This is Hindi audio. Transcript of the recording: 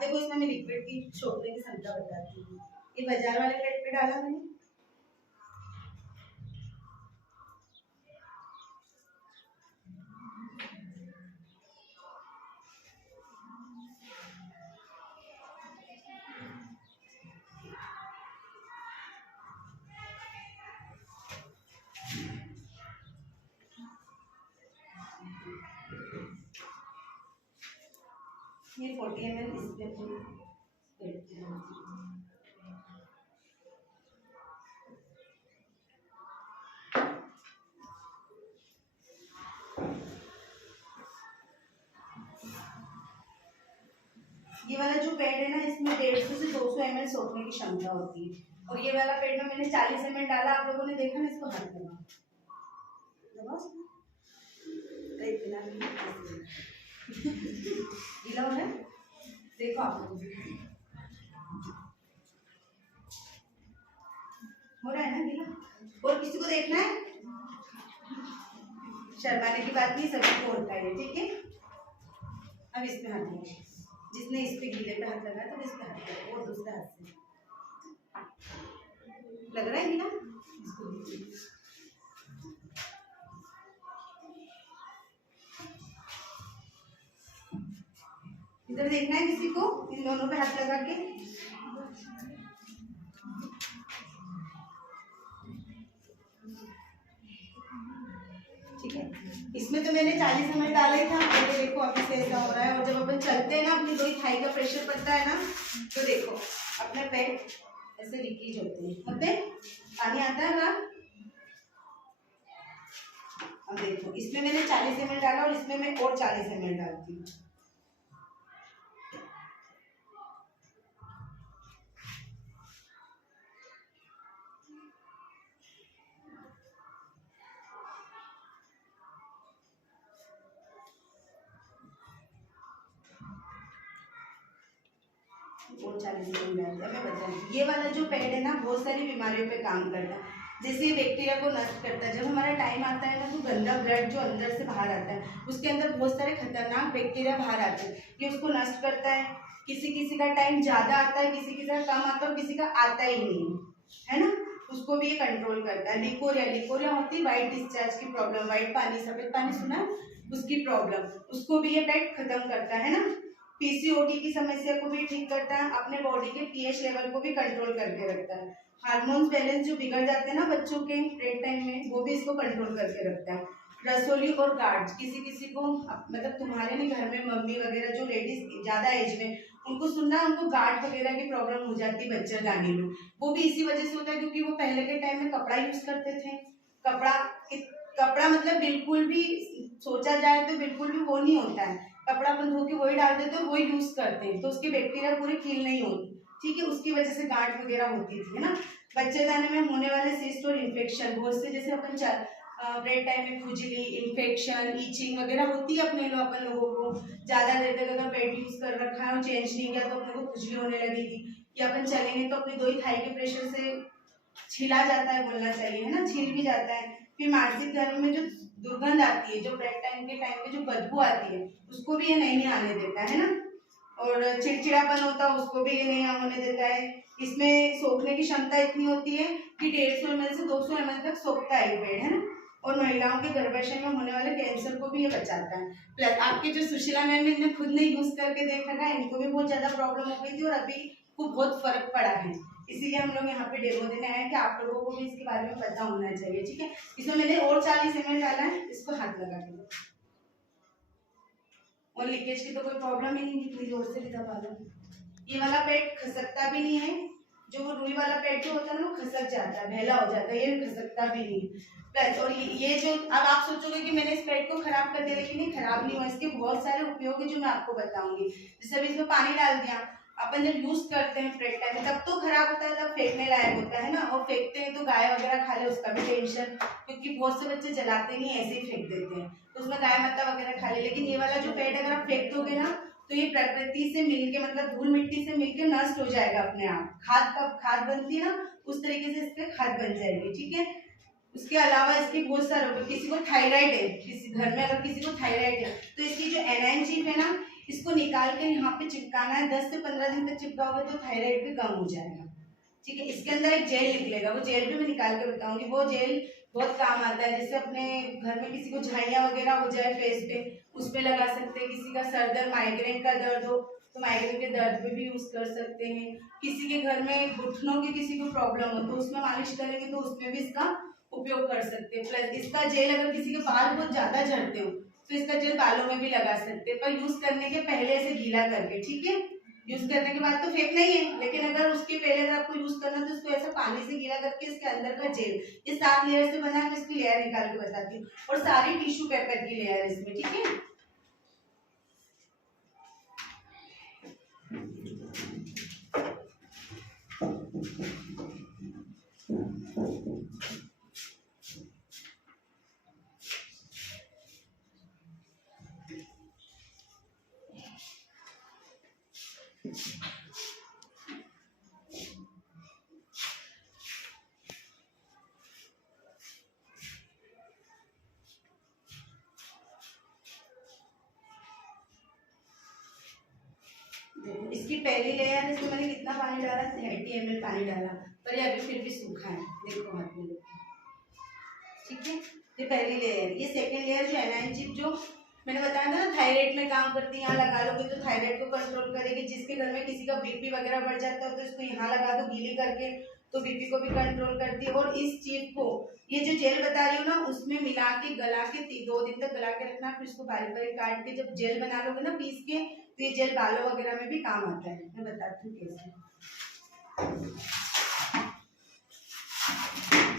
देखो इसमें मैं लिक्विड की सोखने की क्षमता बताती हूँ। ये बाजार वाले पेट पे डाला मैंने, ये 40 ml इसमें ये वाला जो पैड है ना, इसमें 150 से 200 ml सोखने की क्षमता होती है। और ये वाला पैड में मैंने 40 ml डाला, आप लोगों ने देखा ना, इसको हाथ लगा गीला हो रहा है, देखो आप लोग हो रहा है ना गीला। और किसी को देखना है, शर्माने की बात नहीं, सभी को होता है, ठीक है। अब इसमें हाथ लगा, जिसने इस पे गीले पे हाथ लगाया तो इस पे हाथ लगा, और दूसरे हाथ से लग रहा है गीला। इधर देखना है किसी को, इन दोनों पे हाथ लगा के। ठीक है, इसमें तो मैंने 40 ml डाला ही था, तो देखो अभी से ऐसा हो रहा है। और जब अपन चलते हैं ना, अपनी दोई थाई का प्रेशर पड़ता है ना, तो देखो अपने पैर ऐसे लीकेज होते हैं, होते पानी आता है ना। अब देखो इसमें मैंने 40 ml डाला और इसमें मैं और 40 ml डालती हूँ। और 40 ml डालती हूँ। मैं बताऊँ, ये वाला जो पैड है ना, बहुत सारी बीमारियों पे काम करता है। जैसे ये बैक्टीरिया को नष्ट करता है। जब हमारा टाइम आता है ना, तो गंदा ब्लड जो अंदर से बाहर आता है, उसके अंदर बहुत सारे खतरनाक बैक्टीरिया बाहर आते हैं, ये उसको नष्ट करता है। किसी किसी का टाइम ज़्यादा आता है, किसी किसी का कम आता है, और किसी का आता ही नहीं है ना, उसको भी ये कंट्रोल करता है। लिकोरिया, लिकोरिया होती है वाइट डिस्चार्ज की प्रॉब्लम, वाइट पानी, सफेद पानी सुना है, उसकी प्रॉब्लम, उसको भी ये पैड खत्म करता है ना। पीसीओडी की समस्या को भी ठीक करता है, अपने बॉडी के पीएच लेवल को भी कंट्रोल करके रखता है। हार्मोन्स बैलेंस जो बिगड़ जाते हैं ना बच्चों के ब्रेक टाइम में, वो भी इसको कंट्रोल करके रखता है। रसोली और गार्ड, किसी किसी को मतलब तुम्हारे नहीं घर में मम्मी वगैरह जो लेडीज ज़्यादा एज में, उनको सुनना, उनको गार्ड वगैरह की प्रॉब्लम हो जाती है बच्चेदानी में, वो भी इसी वजह से होता है क्योंकि वो पहले के टाइम में कपड़ा यूज करते थे। कपड़ा मतलब बिल्कुल भी सोचा जाए तो बिल्कुल भी वो नहीं होता है, कपड़ा अपन धो के वही डाल देते हैं, वही यूज करते हैं, तो उसके बैक्टीरिया पूरे किल नहीं होती, ठीक है। उसकी वजह से गांठ वगैरह होती थी, है ना। बच्चेदानी में होने वाले सिस्ट और इन्फेक्शन बहुत से, जैसे अपन ब्रेक टाइम में खुजली, इन्फेक्शन, ईचिंग वगैरह होती है अपन लोगों को। ज्यादा देर तक अगर पैड यूज कर रखा है और चेंज नहीं किया तो अपने को खुजली होने लगेगी, या अपन चलेंगे तो अपनी दोई थाई के प्रेशर से छिला जाता है, बोलना चाहिए, है ना, छिल भी जाता है। फिर मानसिक धर्म में जो दुर्गंध आती है, जो ब्रेक टाइम के टाइम पे जो बदबू आती है, उसको भी ये नहीं आने देता है ना। और चिड़चिड़ापन होता है, उसको भी ये नहीं होने देता है। इसमें सोखने की क्षमता इतनी होती है कि 150 ml से 200 ml तक सोखता है ये पेड़, है ना। और महिलाओं के गर्भाशय में होने वाले कैंसर को भी ये बचाता है। प्लस आपके जो सुशीला मैम, इन्हें खुद ने यूज करके देखा था, इनको भी बहुत ज्यादा प्रॉब्लम हो गई थी और अभी को बहुत फर्क पड़ा है, इसीलिए हम लोग यहाँ पे डेमो देने आए हैं कि आप लोगों को भी इसके बारे में पता होना चाहिए, ठीक है। इसमें मैंने और 40 ml डाला है, इसको हाथ लगा के, और लीकेज की तो कोई प्रॉब्लम ही नहीं, इतनी जोर से भी दबा लो। ये वाला पेट खसकता भी नहीं है, जो वो रुई वाला पेट जो होता है ना, वो खसक जाता है, भैला हो जाता है, ये खसकता भी नहीं। प्लस और ये जो, अब आप सोचोगे कि मैंने इस पेट को खराब कर दिया, लेकिन ये खराब नहीं हुआ, इसके बहुत सारे उपयोग है जो मैं आपको बताऊंगी। जैसे अभी इसमें पानी डाल दिया, अपन जब यूज करते हैं ब्रेक टाइम में, तब तो खराब होता है, तब फेंकने लायक होता है ना, और फेंकते हैं तो गाय वगैरह खा ले, उसका भी टेंशन, क्योंकि बहुत से बच्चे जलाते नहीं, ऐसे ही फेंक देते हैं, तो उसमें गाय माता वगैरह खा ले। लेकिन ये वाला जो पेट अगर आप फेंक दोगे ना, तो ये प्रकृति से मिलके, मतलब धूल मिट्टी से मिलके नष्ट हो जाएगा अपने आप। खाद बनती है ना, उस तरीके से इसके खाद बन जाएगी, ठीक है। उसके अलावा इसकी बहुत सारे, किसी को थायराइड है, किसी घर में अगर किसी को थायराइड है, तो इसकी जो एनाइन चिप है ना, इसको निकाल के यहाँ पे चिपकाना है। 10 से 15 दिन तक चिपकाओगे तो थायराइड भी कम हो जाएगा। ठीक है, इसके अंदर एक जेल निकलेगा, वो जेल भी मैं निकाल के बताऊंगी। वो जेल बहुत काम आता है, जैसे अपने घर में किसी को झाइयाँ वगैरह हो जाए फेस पे, उस पे लगा सकते हैं। किसी का सर दर्द, माइग्रेन का दर्द हो तो माइग्रेन के दर्द पे भी यूज कर सकते हैं। किसी के घर में घुटनों की किसी को प्रॉब्लम हो तो उसमें मालिश करेंगे तो उसमें भी इसका उपयोग कर सकते हैं। प्लस इसका जेल, अगर किसी के बाल बहुत ज्यादा झड़ते हो तो इसका जेल बालों में भी लगा सकते हैं, पर यूज करने के पहले ऐसे गीला करके। ठीक है, यूज करने के बाद तो फेंकना ही है, लेकिन अगर उसके पहले अगर आपको यूज करना तो उसको ऐसा पानी से गीला करके इसके अंदर का जेल, ये 7 लेयर से बना है, मैं इसकी लेयर निकाल के बताती हूँ। और सारी टिश्यू पेपर की लेयर है इसमें। ठीक है, देखो इसकी पहली लेयर है, इसमें मैंने कितना पानी डाला, 30 ml पानी डाला, पर ये अभी फिर भी सूखा है। देखो हाथ में। ठीक है, ये पहली लेयर। ये सेकंड लेयर जो एनाइन चिप, जो मैंने बताया था ना थायराइड में काम करती है, यहाँ लगा लोगे तो थायराइड को कंट्रोल करेगी। जिसके घर में किसी का बीपी वगैरह बढ़ जाता है तो इसको यहाँ लगा दो गीली करके, तो बीपी को भी कंट्रोल करती है। और इस चिप को, ये जो जेल बता रही हूँ ना, उसमें मिला के गला के 2 दिन तक गला के रखना, फिर इसको बारीक बारीक काट के जब जेल बना लोगे ना पीस के, तो ये जेल बालों वगैरह में भी काम आता है। मैं बताती हूँ कैसे।